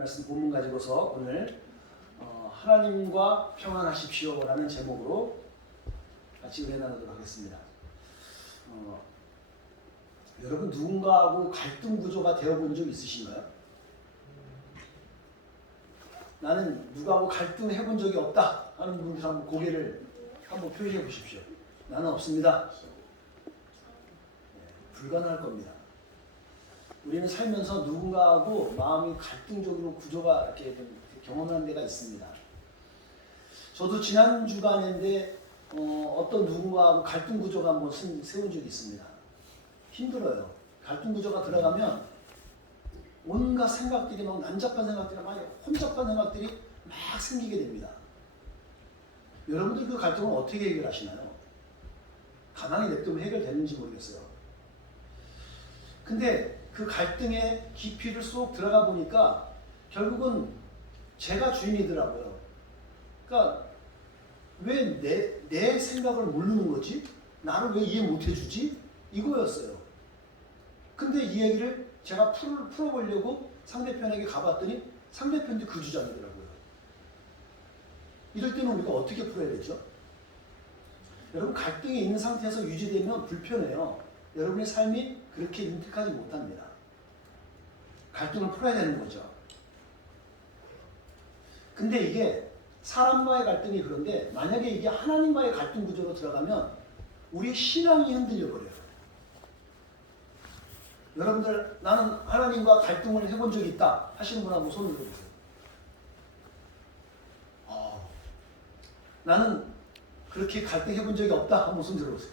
말씀 본문 가지고서 오늘 하나님과 평안하십시오라는 제목으로 같이 은혜 나누도록 하겠습니다. 여러분 누군가하고 갈등 구조가 되어본 적 있으신가요? 나는 누구하고 갈등해 본 적이 없다 하는 분들 한번 고개를 한번 표시해 보십시오. 나는 없습니다. 불가능할 겁니다. 우리는 살면서 누군가하고 마음이 갈등적으로 구조가 이렇게 좀 경험하는 데가 있습니다. 저도 지난 주간인데 어떤 누군가하고 갈등 구조가 한번 세운 적이 있습니다. 힘들어요. 갈등 구조가 들어가면 온갖 생각들이 막 난잡한 생각들이 막 혼잡한 생각들이 막 생기게 됩니다. 여러분들 그 갈등을 어떻게 해결하시나요? 가만히 냅두면 해결되는지 모르겠어요. 근데 그 갈등의 깊이를 쏙 들어가 보니까 결국은 제가 주인이더라고요. 그러니까 왜 내 생각을 모르는 거지? 나를 왜 이해 못 해주지? 이거였어요. 근데 이 얘기를 제가 풀어보려고 상대편에게 가봤더니 상대편도 그 주장이더라고요. 이럴 때는 우리가 어떻게 풀어야 되죠? 여러분 갈등이 있는 상태에서 유지되면 불편해요. 여러분의 삶이 그렇게 윤택하지 못합니다. 갈등을 풀어야 되는 거죠. 근데 이게 사람과의 갈등이 그런데 만약에 이게 하나님과의 갈등 구조로 들어가면 우리의 신앙이 흔들려 버려요. 여러분들 나는 하나님과 갈등을 해본 적이 있다 하시는 분 한번 손을 들어보세요. 나는 그렇게 갈등해 본 적이 없다 한번 손 들어보세요.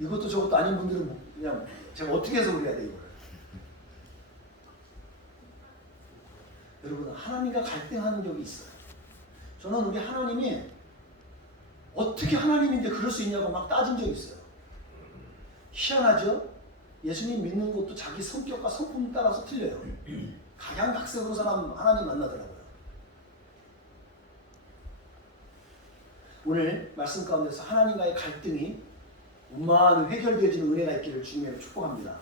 이것도 저것도 아닌 분들은 그냥 제가 어떻게 해서 그래야 돼 이거를. 여러분 하나님과 갈등하는 적이 있어요. 저는 우리 하나님이 어떻게 하나님인데 그럴 수 있냐고 막 따진 적이 있어요. 희한하죠? 예수님 믿는 것도 자기 성격과 성품 따라서 틀려요. 각양각색으로 사람 하나님 만나더라고요. 오늘 말씀 가운데서 하나님과의 갈등이 원만히 해결되어지는 은혜가 있기를 주님으로 축복합니다.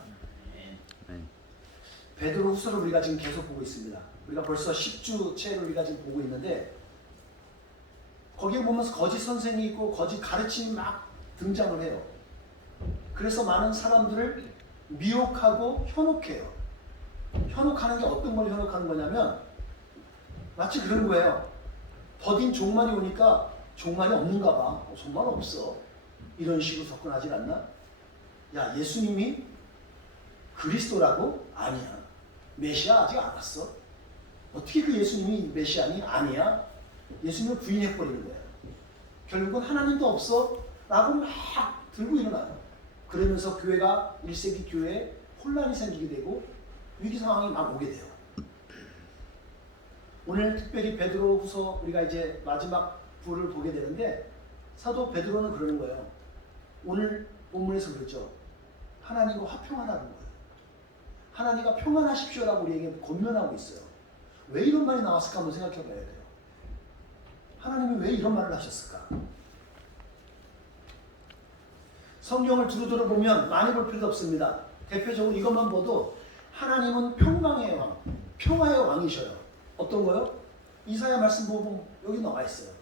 베드로 후서를 우리가 지금 계속 보고 있습니다. 우리가 벌써 10주째를 우리가 지금 보고 있는데 거기에 보면서 거짓 선생이 있고 거짓 가르침이 막 등장을 해요. 그래서 많은 사람들을 미혹하고 현혹해요. 현혹하는 게 어떤 걸 현혹하는 거냐면 마치 그런 거예요. 더딘 종말이 오니까 종말이 없는가 봐. 정말 없어. 이런 식으로 접근하지 않나? 야 예수님이 그리스도라고? 아니야. 메시아 아직 안 왔어. 어떻게 그 예수님이 메시아니? 아니야. 예수님을 부인해버리는 거예요. 결국은 하나님도 없어 라고 막 들고 일어나요. 그러면서 교회가 1세기 교회에 혼란이 생기게 되고 위기 상황이 막 오게 돼요. 오늘 특별히 베드로 후서 우리가 이제 마지막 부를 보게 되는데 사도 베드로는 그러는 거예요. 오늘 본문에서 그랬죠. 하나님과 화평하라는 거예요. 하나님과 평안하십시오라고 우리에게 권면하고 있어요. 왜 이런 말이 나왔을까 한번 생각해 봐야 돼요. 하나님이 왜 이런 말을 하셨을까? 성경을 두루두루 보면 많이 볼 필요도 없습니다. 대표적으로 이것만 봐도 하나님은 평강의 왕, 평화의 왕이셔요. 어떤 거요? 이사야 말씀 보면 여기 나와 있어요.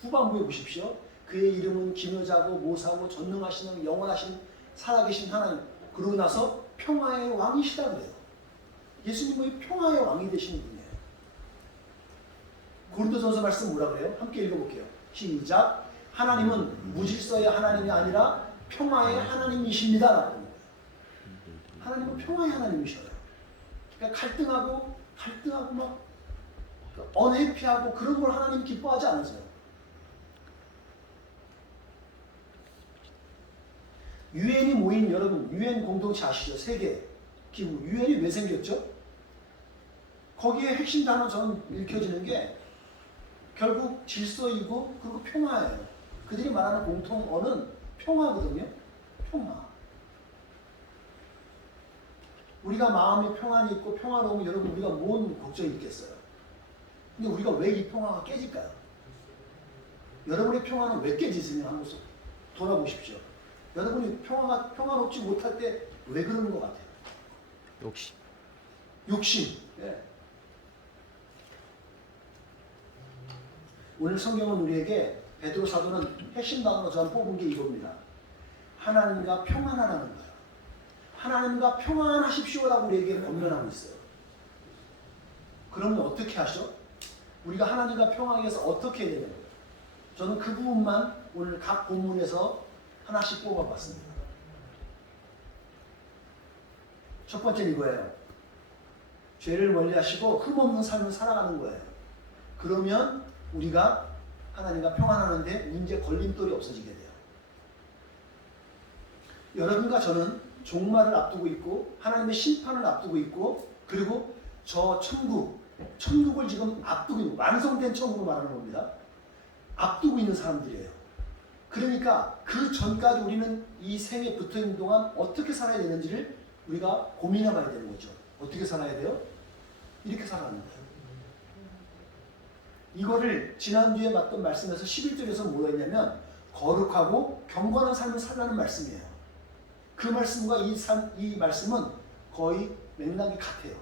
후반부에 보십시오. 그의 이름은 기묘자고 모사고 전능하시는 영원하신 살아계신 하나님. 그러고 나서 평화의 왕이시다 그래요. 예수님은 평화의 왕이 되시는 분이에요. 고린도전서 말씀 뭐라 그래요? 함께 읽어볼게요. 시작. 하나님은 무질서의 하나님이 아니라 평화의 하나님이십니다. 라고 하는 거예요. 하나님은 평화의 하나님이셔요. 그러니까 갈등하고 막 언해피하고 그런 걸 하나님 기뻐하지 않으세요. 유엔이 모인 여러분, 유엔 공동체 아시죠? 세계 기구. 유엔이 왜 생겼죠? 거기에 핵심 단어 저는 읽혀지는 게 결국 질서이고 그리고 평화예요. 그들이 말하는 공통 언어는 평화거든요. 평화. 우리가 마음에 평안이 있고 평화로우면 여러분 우리가 뭔 걱정이 있겠어요? 근데 우리가 왜 이 평화가 깨질까요? 여러분의 평화는 왜 깨지세요? 한번 돌아보십시오. 여러분이 평화롭지 못할 때 왜 그러는 것 같아요? 욕심. 욕심. 예. 오늘 성경은 우리에게 베드로 사도는 핵심 단어로 전 뽑은 게 이겁니다. 하나님과 평안하라는 거예요. 하나님과 평안하십시오라고 우리에게 권면하고 있어요. 그러면 어떻게 하셔? 우리가 하나님과 평안하기 위해서 어떻게 해야 되는 거예요? 저는 그 부분만 오늘 각 본문에서 하나씩 뽑아봤습니다. 첫 번째는 이거예요. 죄를 멀리하시고 흠없는 삶을 살아가는 거예요. 그러면 우리가 하나님과 평안하는데 문제 걸림돌이 없어지게 돼요. 여러분과 저는 종말을 앞두고 있고 하나님의 심판을 앞두고 있고 그리고 저 천국을 지금 앞두고 있는 완성된 천국을 말하는 겁니다. 앞두고 있는 사람들이에요. 그러니까 그 전까지 우리는 이 생에 붙어있는 동안 어떻게 살아야 되는지를 우리가 고민해 봐야 되는 거죠. 어떻게 살아야 돼요? 이렇게 살아가는 거예요. 이거를 지난주에 봤던 말씀에서 11절에서 뭐가 있냐면 거룩하고 경건한 삶을 살라는 말씀이에요. 그 말씀과 이 말씀은 거의 맥락이 같아요.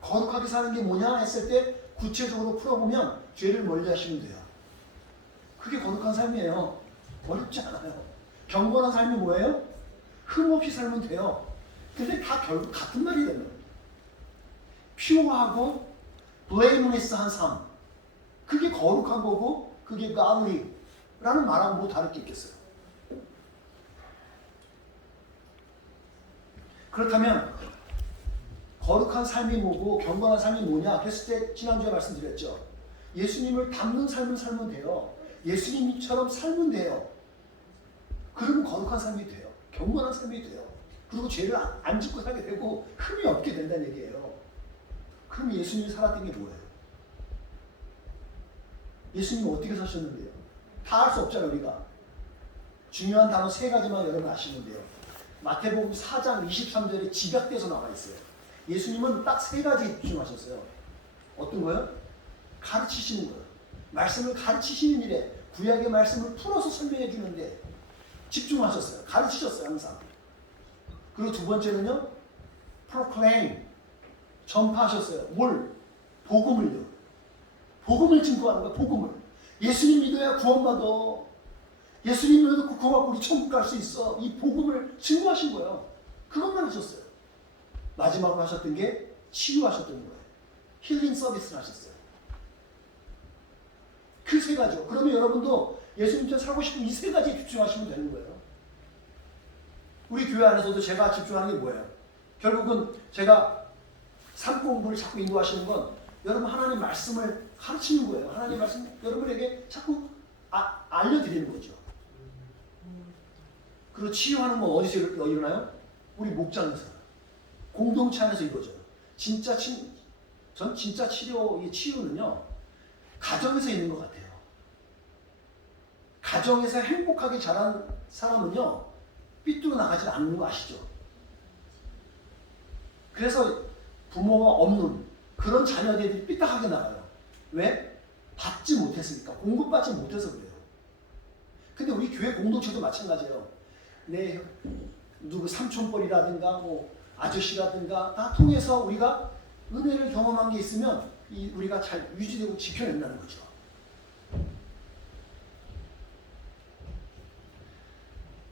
거룩하게 사는 게 뭐냐 했을 때 구체적으로 풀어보면 죄를 멀리하시면 돼요. 그게 거룩한 삶이에요. 어렵지 않아요. 경건한 삶이 뭐예요? 흠없이 살면 돼요. 근데 다 결국 같은 말이 되는 거예요. 퓨어하고 blameless한 삶. 그게 거룩한 거고 그게 godly라는 말하고 뭐 다를 게 있겠어요. 그렇다면 거룩한 삶이 뭐고 경건한 삶이 뭐냐 했을 때 지난주에 말씀드렸죠. 예수님을 닮는 삶을 살면 돼요. 예수님처럼 살면 돼요. 그러면 거룩한 삶이 돼요. 경건한 삶이 돼요. 그리고 죄를 안 짓고 살게 되고 흠이 없게 된다는 얘기예요. 그럼 예수님이 살았던 게 뭐예요? 예수님은 어떻게 사셨는데요? 다 알 수 없잖아요, 우리가. 중요한 단어 3가지만 여러분 아시면 돼요. 마태복음 4장 23절에 집약돼서 나와 있어요. 예수님은 딱 3가지 집중하셨어요. 어떤 거요? 가르치시는 거예요. 말씀을 가르치시는 일에 구약의 말씀을 풀어서 설명해 주는데 집중하셨어요. 가르치셨어요, 항상. 그리고 두 번째는요, proclaim, 전파하셨어요. 뭘? 복음을요. 복음을 증거하는 거야, 복음을. 예수님 믿어야 구원받아. 예수님 믿어도 구원받고 우리 천국 갈 수 있어. 이 복음을 증거하신 거예요. 그것만 하셨어요. 마지막으로 하셨던 게 치유하셨던 거예요. 힐링 서비스를 하셨어요. 그 3가지요. 그러면 여러분도 예수님처럼 살고 싶으면 이 3가지에 집중하시면 되는 거예요. 우리 교회 안에서도 제가 집중하는 게 뭐예요? 결국은 제가 삶 공부를 자꾸 인도하시는 건 여러분 하나님 말씀을 가르치는 거예요. 하나님 말씀 여러분에게 자꾸 알려드리는 거죠. 그리고 치유하는 건 어디서 일어나요? 우리 목장에서. 공동체 안에서 이거죠. 전 진짜 치료의 치유는요, 가정에서 있는 것 같아요. 가정에서 행복하게 자란 사람은요, 삐뚤어 나가지 않는 거 아시죠? 그래서 부모가 없는 그런 자녀들이 삐딱하게 나가요. 왜? 받지 못했으니까. 공급받지 못해서 그래요. 근데 우리 교회 공동체도 마찬가지예요. 내 누구 삼촌뻘이라든가 뭐 아저씨라든가 다 통해서 우리가 은혜를 경험한 게 있으면 우리가 잘 유지되고 지켜낸다는 거죠.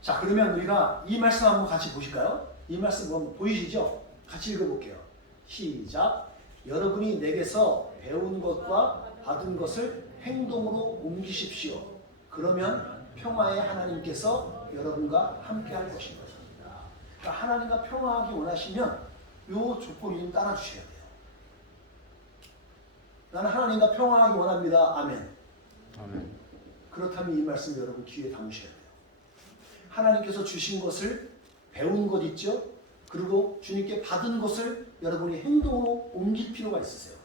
자, 그러면 우리가 이 말씀 한번 같이 보실까요? 이 말씀 한번 보이시죠? 같이 읽어볼게요. 시작. 여러분이 내게서 배운 것과 받은 것을 행동으로 옮기십시오. 그러면 평화의 하나님께서 여러분과 함께 할 것입니다. 그러니까 하나님과 평화하기 원하시면 이 조건을 좀 따라주셔야 돼요. 나는 하나님과 평화하기 원합니다. 아멘. 아멘. 그렇다면 이 말씀 여러분 귀에 담으셔야 돼요. 하나님께서 주신 것을 배운 것 있죠? 그리고 주님께 받은 것을 여러분이 행동으로 옮길 필요가 있으세요.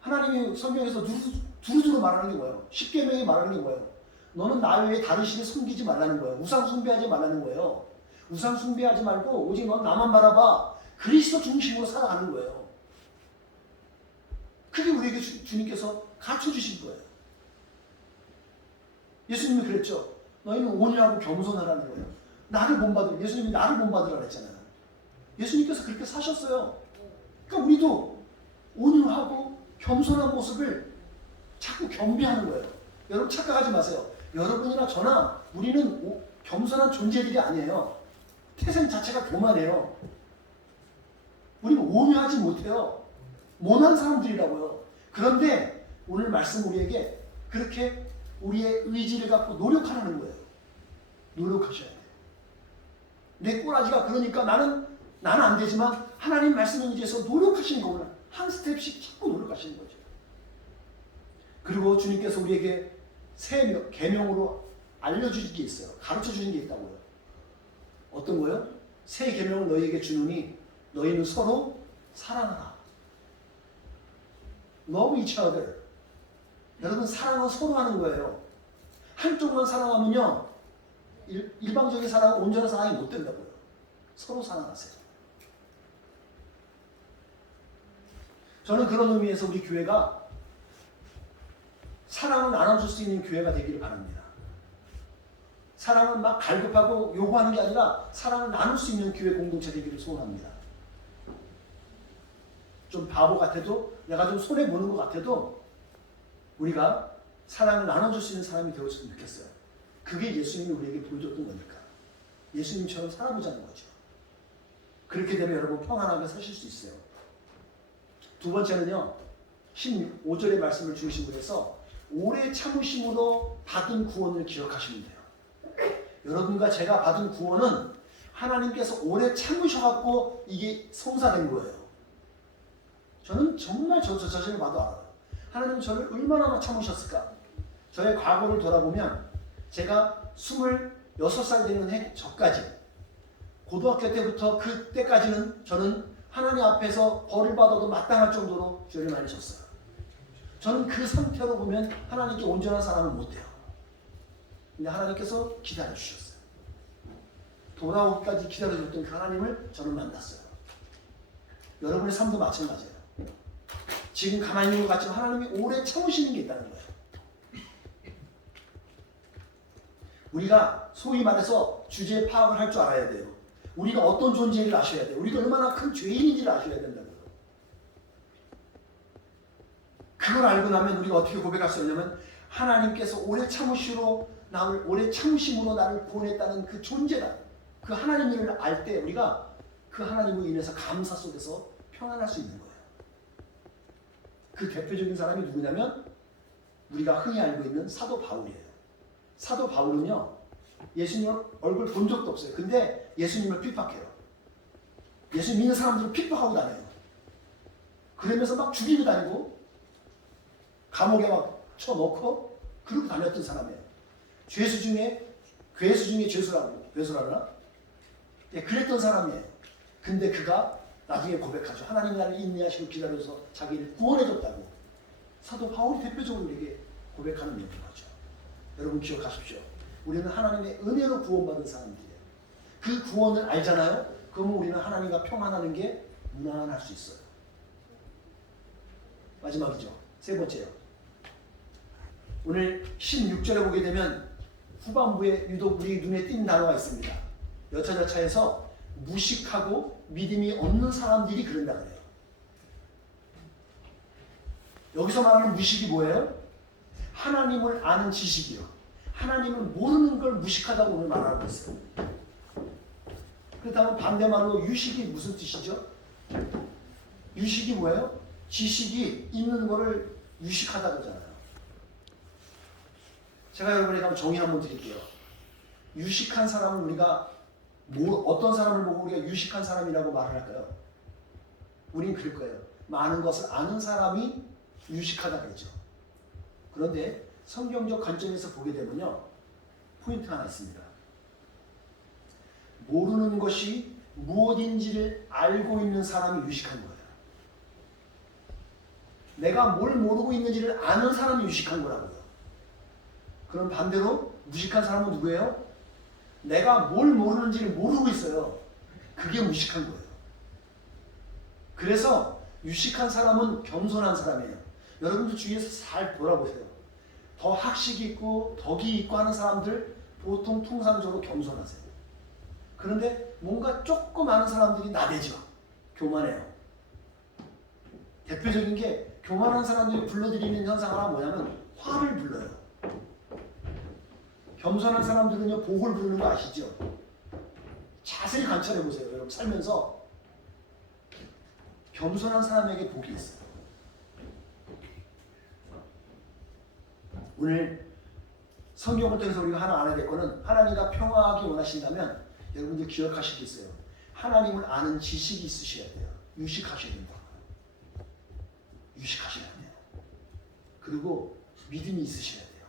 하나님이 성경에서 두루두루 말하는 게 뭐예요? 십계명이 말하는 게 뭐예요? 너는 나 외에 다른 신을 섬기지 말라는 거예요. 우상 숭배하지 말라는 거예요. 우상 숭배하지 말고 오직 넌 나만 바라봐. 그리스도 중심으로 살아가는 거예요. 그게 우리에게 주님께서 가르쳐 주신 거예요. 예수님이 그랬죠. 너희는 온유하고 겸손하라는 거예요. 나를 본받으라. 예수님이 나를 본받으라 그랬잖아요. 예수님께서 그렇게 사셨어요. 그러니까 우리도 온유하고 겸손한 모습을 자꾸 겸비하는 거예요. 여러분 착각하지 마세요. 여러분이나 저나 우리는 겸손한 존재들이 아니에요. 태생 자체가 교만해요. 우리는 온유하지 못해요. 모난 사람들이라고요. 그런데 오늘 말씀 우리에게 그렇게 우리의 의지를 갖고 노력하라는 거예요. 노력하셔야 돼요. 내 꼬라지가 그러니까 나는 안 되지만 하나님 말씀에 의지해서 노력하시는 거구나. 한 스텝씩 자꾸 노력하시는 거죠. 그리고 주님께서 우리에게 새 계명으로 알려주신 게 있어요. 가르쳐 주신 게 있다고요. 어떤 거요? 새 계명을 너희에게 주노니 너희는 서로 사랑하라. Love each other. 여러분 사랑은 서로 하는 거예요. 한쪽만 사랑하면요 일방적인 사랑, 온전한 사랑이 못 된다고요. 서로 사랑하세요. 저는 그런 의미에서 우리 교회가 사랑을 나눠줄 수 있는 교회가 되기를 바랍니다. 사랑을 막 갈급하고 요구하는 게 아니라 사랑을 나눌 수 있는 교회 공동체 되기를 소원합니다. 좀 바보 같아도 내가 좀 손해보는 것 같아도 우리가 사랑을 나눠줄 수 있는 사람이 되었으면 좋겠어요. 그게 예수님이 우리에게 보여줬던 거니까. 예수님처럼 살아보자는 거죠. 그렇게 되면 여러분 평안하게 사실 수 있어요. 두 번째는요. 15절의 말씀을 중심으로 해서 오래 참으심으로 받은 구원을 기억하시면 돼요. 여러분과 제가 받은 구원은 하나님께서 오래 참으셔갖고 이게 성사된 거예요. 저는 정말 저 자신을 봐도 알아요. 하나님 저를 얼마나 참으셨을까? 저의 과거를 돌아보면 제가 26살 되는 해 저까지 고등학교 때부터 그때까지는 저는 하나님 앞에서 벌을 받아도 마땅할 정도로 죄를 많이 졌어요. 저는 그 상태로 보면 하나님께 온전한 사람은 못 돼요. 근데 하나님께서 기다려주셨어요. 돌아오기까지 기다려줬던 그 하나님을 저는 만났어요. 여러분의 삶도 마찬가지예요. 지금 가만히 있는 것 같지만 하나님이 오래 참으시는 게 있다는 거예요. 우리가 소위 말해서 주제 파악을 할 줄 알아야 돼요. 우리가 어떤 존재인지를 아셔야 돼요. 우리가 얼마나 큰 죄인인지를 아셔야 된다고요. 그걸 알고 나면 우리가 어떻게 고백할 수 있냐면 하나님께서 오래 참으심으로 나를 구원했다는 그 존재다. 그 하나님을 알 때 우리가 그 하나님으로 인해서 감사 속에서 평안할 수 있는 거예요. 그 대표적인 사람이 누구냐면 우리가 흔히 알고 있는 사도 바울이에요. 사도 바울은요. 예수님 얼굴 본 적도 없어요. 근데 예수님을 핍박해요. 예수님 믿는 사람들을 핍박하고 다녀요. 그러면서 막 죽이고 다니고 감옥에 막 쳐넣고 그러고 다녔던 사람이에요. 괴수 중에 죄수라나? 예, 그랬던 사람이에요. 근데 그가 나중에 고백하죠. 하나님이 나를 인내하시고 기다려서 자기를 구원해줬다고. 사도 바울이 대표적으로 우리에게 고백하는 얘기인 거죠. 여러분 기억하십시오. 우리는 하나님의 은혜로 구원받은 사람들이에요. 그 구원을 알잖아요. 그러면 우리는 하나님과 평안하는 게 무난할 수 있어요. 마지막이죠. 세 번째요. 오늘 16절에 보게 되면 후반부에 유독 우리 눈에 띈 단어가 있습니다. 여차저차해서 무식하고 믿음이 없는 사람들이 그런다 그래요. 여기서 말하는 무식이 뭐예요? 하나님을 아는 지식이요. 하나님을 모르는 걸 무식하다고 오늘 말하고 있어요. 그렇다면 반대말로 유식이 무슨 뜻이죠? 유식이 뭐예요? 지식이 있는 거를 유식하다 그러잖아요. 제가 여러분에게 한번 정의 한번 드릴게요. 유식한 사람은 우리가 어떤 사람을 보고 우리가 유식한 사람이라고 말을 할까요? 우린 그럴 거예요. 많은 것을 아는 사람이 유식하다 그러죠. 그런데 성경적 관점에서 보게 되면요. 포인트 하나 있습니다. 모르는 것이 무엇인지를 알고 있는 사람이 유식한 거예요. 내가 뭘 모르고 있는지를 아는 사람이 유식한 거라고요. 그럼 반대로 무식한 사람은 누구예요? 내가 뭘 모르는지를 모르고 있어요. 그게 무식한 거예요. 그래서 유식한 사람은 겸손한 사람이에요. 여러분들 주위에서 잘 돌아보세요. 더 학식이 있고 덕이 있고 하는 사람들 보통 통상적으로 겸손하세요. 그런데 뭔가 조금 아는 사람들이 나대죠. 교만해요. 대표적인 게 교만한 사람들이 불러들이는 현상 하나 뭐냐면 화를 불러요. 겸손한 사람들은요 복을 부르는 거 아시죠? 자세히 관찰해 보세요. 여러분 살면서 겸손한 사람에게 복이 있어요. 오늘 성경을 통해서 우리가 하나 알아야 될 거는 하나님과 평화하기 원하신다면 여러분들 기억하실 게 있어요. 하나님을 아는 지식이 있으셔야 돼요. 유식하셔야 된다. 유식하셔야 돼요. 그리고 믿음이 있으셔야 돼요.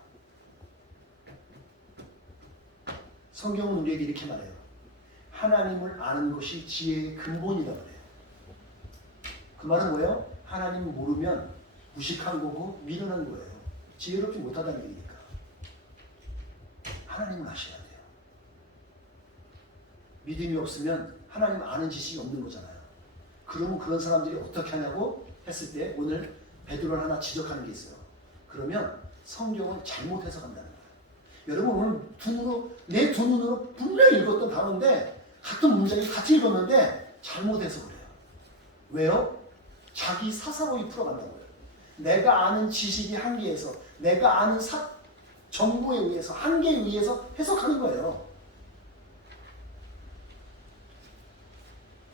성경은 우리에게 이렇게 말해요. 하나님을 아는 것이 지혜의 근본이라고 그래요. 그 말은 뭐예요? 하나님을 모르면 무식한 거고 미련한 거예요. 지혜롭지 못하다는 얘기니까. 하나님을 아셔야 돼요. 믿음이 없으면 하나님 아는 지식이 없는 거잖아요. 그러면 그런 사람들이 어떻게 하냐고 했을 때 오늘 베드로를 하나 지적하는 게 있어요. 그러면 성경을 잘못 해석한다는 거예요. 여러분 오늘 내 두 눈으로 분명히 읽었던 단어인데 같은 문장이 같이 읽었는데 잘못 해석을 해요. 왜요? 자기 사사로이 풀어간다는 거예요. 내가 아는 지식이 한계에서 내가 아는 정보에 의해서 한계에 의해서 해석하는 거예요.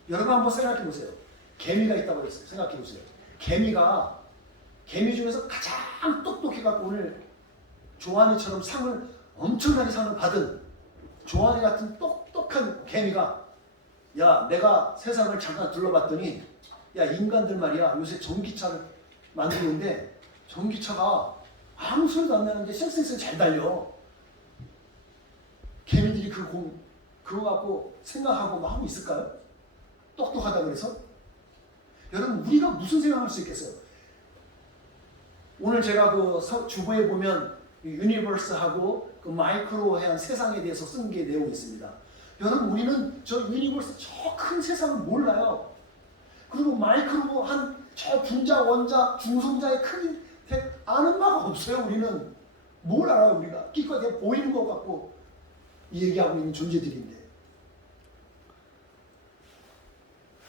여러분 한번 생각해 보세요. 개미가 있다고 했어요. 생각해 보세요. 개미 중에서 가장 똑똑해갖고 오늘 조한이처럼 엄청나게 상을 받은 조한이 같은 똑똑한 개미가 야 내가 세상을 잠깐 둘러봤더니 야 인간들 말이야 요새 전기차를 만드는데 전기차가 아무 소리도 안 나는데 쌩쌩쌩 잘 달려. 개미들이 그거 갖고 생각하고 뭐 하고 있을까요? 똑똑하다 그래서? 여러분 우리가 무슨 생각할 수 있겠어요? 오늘 제가 그 주보에 보면 유니버스하고 그 마이크로에 한 세상에 대해서 쓴 게 내용이 있습니다. 여러분 우리는 저 유니버스 저 큰 세상을 몰라요. 그리고 마이크로 한 저 분자, 원자, 중성자의 크기 아는 바가 없어요. 우리는 뭘 알아요? 우리가 기껏 보이는 것 같고 얘기하고 있는 존재들인데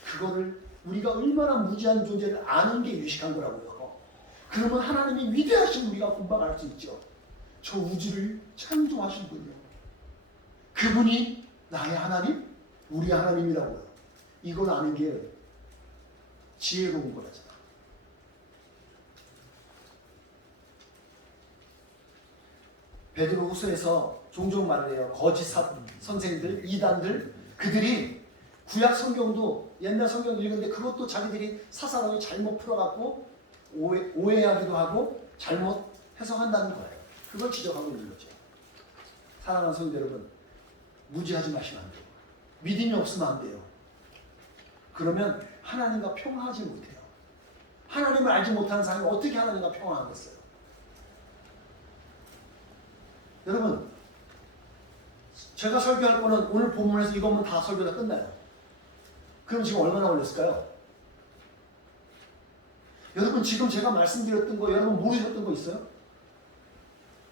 그거를 우리가 얼마나 무지한 존재를 아는 게 유식한 거라고요. 그러면 하나님이 위대하신 우리가 금방 알 수 있죠. 저 우주를 창조하신 분이요. 그분이 나의 하나님, 우리 하나님이라고요. 이걸 아는 게 지혜로운 거라잖아. 베드로후서에서 종종 말을 해요. 거짓 선생들, 이단들, 그들이 구약 성경도 옛날 성경 읽는데 그것도 자기들이 사사로이 잘못 풀어갖고 오해하기도 하고 잘못 해석한다는 거예요. 그걸 지적하고 있는 거죠. 사랑하는 성도 여러분, 무지하지 마시면 안 돼요. 믿음이 없으면 안 돼요. 그러면 하나님과 평화하지 못해요. 하나님을 알지 못하는 사람이 어떻게 하나님과 평화하겠어요? 여러분, 제가 설교할 거는 오늘 본문에서 이것만 다 설교가 끝나요. 그럼 지금 얼마나 걸렸을까요? 여러분 지금 제가 말씀드렸던 거 여러분 모르셨던 거 있어요?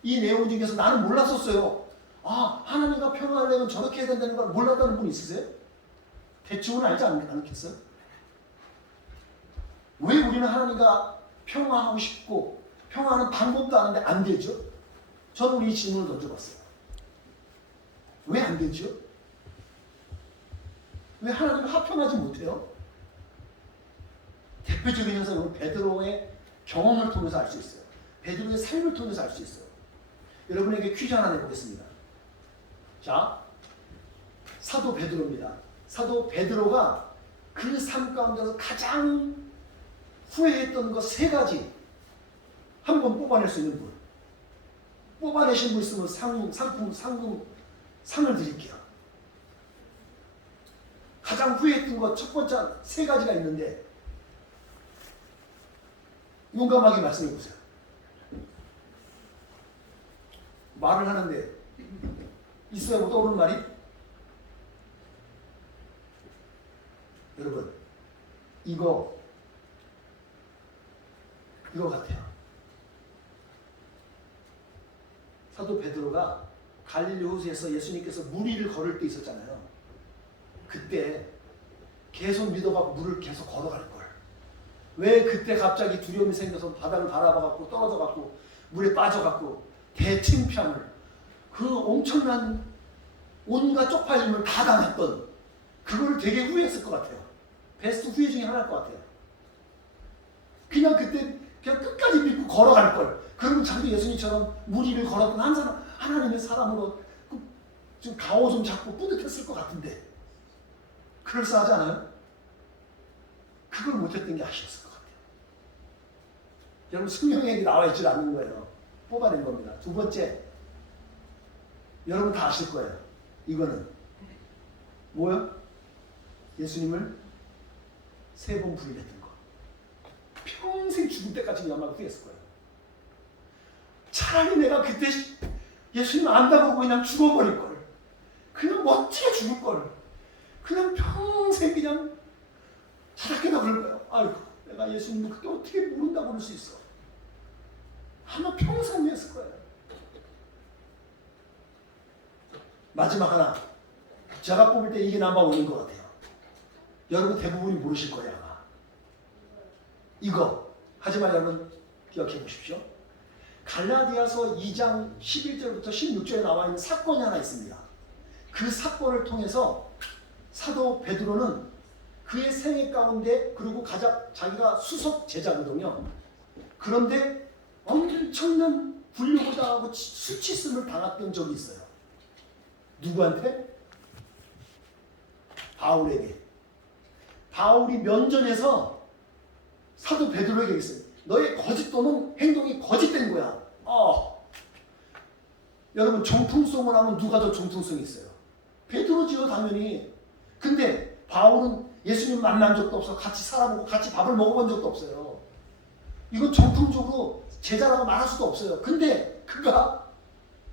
이 내용 중에서 나는 몰랐었어요. 아, 하나님과 평화하려면 저렇게 해야 된다는 걸 몰랐다는 분 있으세요? 대충은 알지 않겠어요? 왜 우리는 하나님과 평화하고 싶고 평화하는 방법도 아는데 안 되죠? 저는 이 질문을 던져봤어요. 왜 안 되죠? 왜 하나님과 화평하지 못해요? 대표적인 현상은 베드로의 경험을 통해서 알 수 있어요. 베드로의 삶을 통해서 알 수 있어요. 여러분에게 퀴즈 하나 내보겠습니다. 자, 사도 베드로입니다. 사도 베드로가 그 삶 가운데서 가장 후회했던 것 3가지 한번 뽑아낼 수 있는 분. 뽑아내신 분 있으면 상을 드릴게요. 가장 후회했던 것 첫 번째 3가지가 있는데 용감하게 말씀해 보세요. 말을 하는데 있어야 떠오르는 말이? 여러분 이거 같아요. 사도 베드로가 갈릴리 호수에서 예수님께서 물 위를 걸을 때 있었잖아요. 그때 계속 믿어갖고 물을 계속 걸어갈 걸. 왜 그때 갑자기 두려움이 생겨서 바닥을 바라봐갖고 떨어져갖고 물에 빠져갖고 대침평을 그 엄청난 온갖 쪽팔림을 다 당했던 그걸 되게 후회했을 것 같아요. 베스트 후회 중에 하나일 것 같아요. 그냥 그때 그냥 끝까지 믿고 걸어갈 걸. 그러면 자기 예수님처럼 물 위를 걸었던 한 사람, 하나님의 사람으로 좀 가오 좀 잡고 뿌듯했을 것 같은데 그럴싸하지 않아요? 그걸 못했던 게 아쉬웠을 것 같아요. 여러분 성경에 나와 있지 않는 거예요. 뽑아낸 겁니다. 두 번째, 여러분 다 아실 거예요. 이거는 뭐요? 예수님을 3번 부인했던 거. 평생 죽을 때까지 아마 후회했을 거예요. 차라리 내가 그때 예수님 안다고 그냥 죽어버릴 걸. 그냥 멋지게 죽을 걸. 그냥 평생 그냥 자작게나 그럴 거예요. 아이고, 내가 예수님을 그때 어떻게 모른다고 그럴 수 있어. 아마 평생 후회했을 거예요. 마지막 하나. 제가 뽑을 때 이게 넘버원인 것 같아요. 여러분 대부분이 모르실 거예요, 아마. 이거. 하지만 여러분 기억해 보십시오. 갈라디아서 2장 11절부터 16절에 나와 있는 사건이 하나 있습니다. 그 사건을 통해서 사도 베드로는 그의 생애 가운데 그리고 자기가 수석 제자거든요. 그런데 엄청난 불륜을 당하고 수치심을 당했던 적이 있어요. 누구한테? 바울에게. 바울이 면전에서 사도 베드로에게 얘기했어요. 너의 거짓도는 행동이 거짓된 거야. 여러분 정통성을 하면 누가 더 정통성이 있어요? 베드로지요, 당연히. 근데 바울은 예수님 만난 적도 없어. 같이 살아보고 같이 밥을 먹어본 적도 없어요. 이건 정통적으로 제자라고 말할 수도 없어요. 근데 그가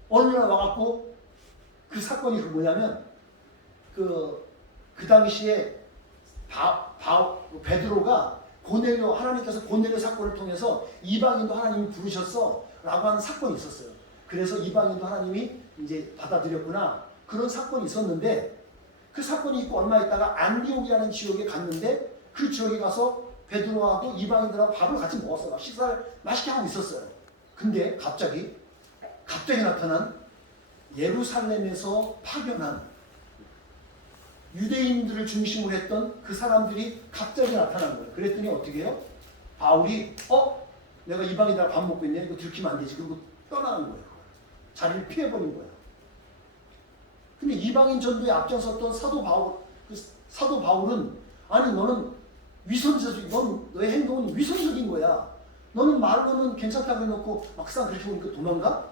어느 날 와갖고 그 사건이 뭐냐면 그 당시에 베드로가 하나님께서 고넬료 사건을 통해서 이방인도 하나님이 부르셨어 라고 하는 사건이 있었어요. 그래서 이방인도 하나님이 이제 받아들였구나, 그런 사건이 있었는데, 그 사건이 있고 얼마 있다가 안디옥이라는 지역에 갔는데 그 지역에 가서 베드로하고 이방인들하고 밥을 같이 먹었어요. 식사를 맛있게 하고 있었어요. 근데 갑자기 나타난 예루살렘에서 파견한 유대인들을 중심으로 했던 그 사람들이 갑자기 나타난 거예요. 그랬더니 어떻게 해요? 바울이 내가 이방인들하고 밥 먹고 있네, 이거 들키면 안 되지. 그리고 떠나는 거예요. 자리를 피해버린 거예요. 근데 이방인 전도에 앞장섰던 사도 바울은 아니 너는 너의 행동은 위선적인 거야. 너는 말로는 괜찮다고 해놓고 막상 그렇게 보니까 도망가?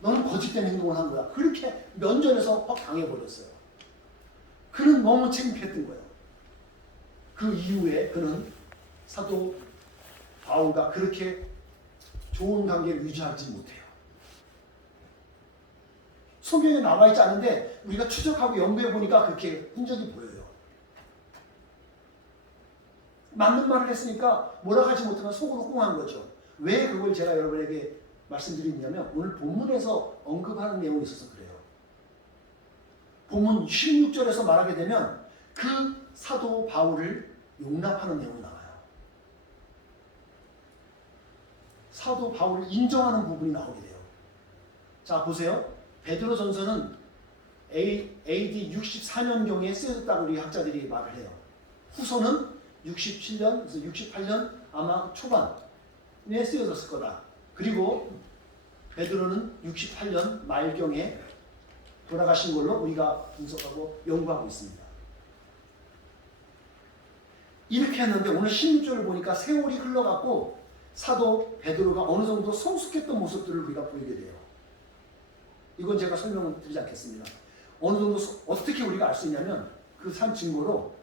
너는 거짓된 행동을 한 거야. 그렇게 면전에서 확 당해버렸어요. 그는 너무 창피했던 거예요. 그 이후에 그는 사도 바울과 그렇게 좋은 관계를 유지하지 못해요. 성경에 나와 있지 않은데 우리가 추적하고 연구해 보니까 그렇게 흔적이 보여요. 맞는 말을 했으니까 뭐라 하지 못하면 속으로 꽁한 거죠. 왜 그걸 제가 여러분에게 말씀드리냐면 오늘 본문에서 언급하는 내용이 있어서 그래요. 본문 16절에서 말하게 되면 그 사도 바울을 용납하는 내용이 나와요. 사도 바울을 인정하는 부분이 나오게 돼요. 자, 보세요. 베드로전서는 AD 64년경에 쓰여졌다고 우리 학자들이 말을 해요. 후서는 67년, 그래서 68년 아마 초반에 쓰여졌을 거다. 그리고 베드로는 68년 말경에 돌아가신 걸로 우리가 분석하고 연구하고 있습니다. 이렇게 했는데 오늘 16절을 보니까 세월이 흘러갔고 사도 베드로가 어느 정도 성숙했던 모습들을 우리가 보이게 돼요. 이건 제가 설명을 드리지 않겠습니다. 어느 정도 어떻게 우리가 알 수 있냐면 그 산 증거로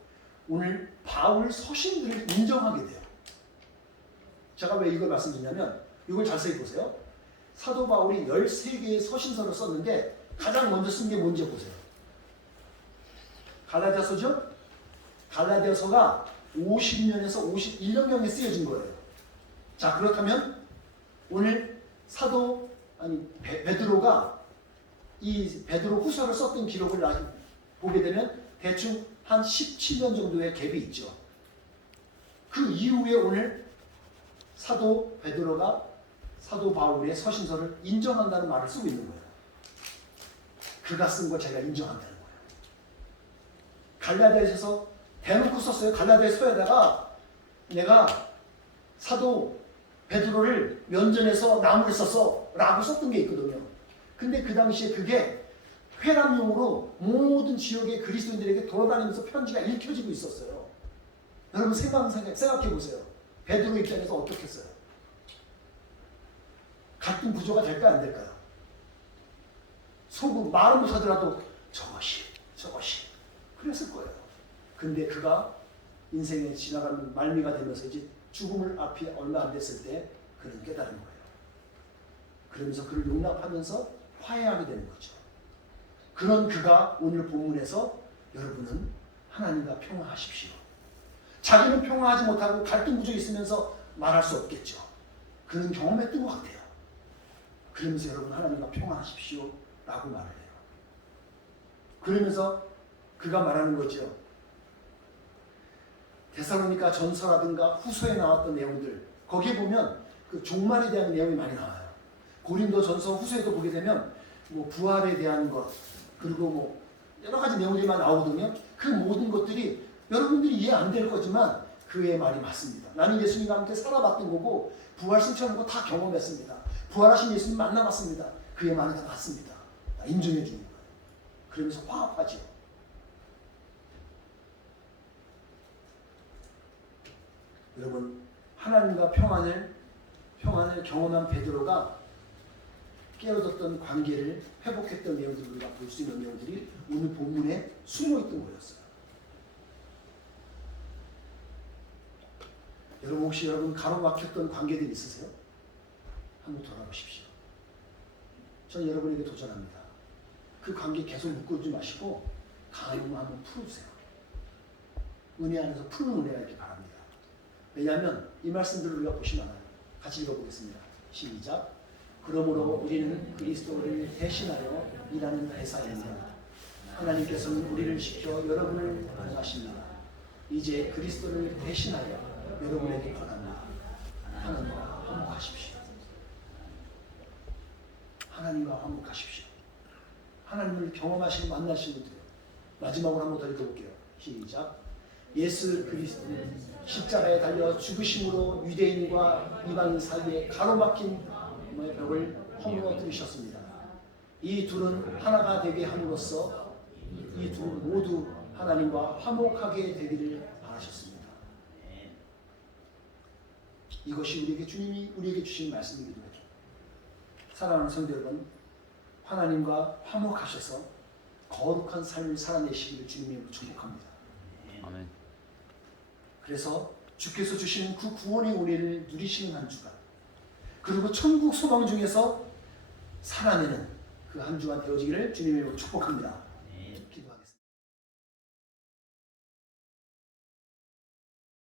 오늘 바울 서신들을 인정하게 돼요. 제가 왜 이걸 말씀드리냐면 이걸 자세히 보세요. 사도 바울이 13개의 서신서를 썼는데 가장 먼저 쓴 게 뭔지 보세요. 갈라디아서죠? 갈라디아서가 50년에서 51년경에 쓰여진 거예요. 자, 그렇다면 오늘 베드로가 이 베드로 후서를 썼던 기록을 보게 되면 대충 한 17년 정도의 갭이 있죠. 그 이후에 오늘 사도 베드로가 사도 바울의 서신서를 인정한다는 말을 쓰고 있는 거예요. 그가 쓴 거 제가 인정한다는 거예요. 갈라디아에서 대놓고 썼어요. 갈라디아 서에다가 내가 사도 베드로를 면전에서 나무를 썼어 라고 썼던 게 있거든요. 근데 그 당시에 그게 회람용으로 모든 지역의 그리스도인들에게 돌아다니면서 편지가 읽혀지고 있었어요. 여러분 생각해 보세요. 베드로 입장에서 어떻겠어요? 갈등 구조가 될까요? 안 될까요? 속으로 말은 못하더라도 저것이 그랬을 거예요. 근데 그가 인생에 지나가는 말미가 되면서 이제 죽음을 앞이 얼마 안 됐을 때 그는 깨달은 거예요. 그러면서 그를 용납하면서 화해하게 되는 거죠. 그런 그가 오늘 본문에서 여러분은 하나님과 평화하십시오. 자기는 평화하지 못하고 갈등 구조에 있으면서 말할 수 없겠죠. 그는 경험했던 것 같아요. 그러면서 여러분 하나님과 평화하십시오 라고 말을 해요. 그러면서 그가 말하는 거죠. 데살로니가 전서라든가 후서에 나왔던 내용들 거기에 보면 그 종말에 대한 내용이 많이 나와요. 고린도 전서 후서에도 보게 되면 뭐 부활에 대한 것 그리고 뭐 여러 가지 내용들이 많이 나오거든요. 그 모든 것들이 여러분들이 이해 안 될 거지만 그의 말이 맞습니다. 나는 예수님과 함께 살아봤던 거고 부활 승천하는 거 다 경험했습니다. 부활하신 예수님 만나봤습니다. 그의 말이 다 맞습니다. 인정해 주는 거예요. 그러면서 화합하죠. 여러분 하나님과 평안을 경험한 베드로가 깨어졌던 관계를 회복했던 내용들을 우리가 볼 수 있는 내용들이 오늘 본문에 숨어있던 거였어요. 여러분 혹시 여러분 가로막혔던 관계들 있으세요? 한번 돌아보십시오. 저는 여러분에게 도전합니다. 그 관계 계속 묶어두지 마시고 가능하면 한번 풀어주세요. 은혜 안에서 푸는 은혜가 있길 바랍니다. 왜냐하면 이 말씀들을 우리가 보시면 알아요. 같이 읽어보겠습니다. 시작. 그러므로 우리는 그리스도를 대신하여 일하는 대사입니다. 하나님께서는 우리를 시켜 여러분을 구하십니다. 이제 그리스도를 대신하여 여러분에게 권합니다. 하나님과 화목하십시오. 하나님과 화목하십시오. 하나님을 경험하시고 만나시는 분들 마지막으로 한번 더 읽어볼게요. 시작. 예수 그리스도는 십자가에 달려 죽으심으로 유대인과 이방인 사이에 가로막힌 벽을 허물어뜨리셨습니다. 이 둘은 하나가 되게 함으로써 이 둘은 모두 하나님과 화목하게 되기를 바라셨습니다. 이것이 주님이 우리에게 주신 말씀이기도 해요. 사랑하는 성도 여러분, 하나님과 화목하셔서 거룩한 삶을 살아내시기를 주님의 축복합니다. 아멘. 그래서 주께서 주시는 그 구원의 은혜를 누리시는 한 주간, 그리고 천국 소망 중에서 살아내는 그 한 주간 되어지기를 주님의 축복합니다.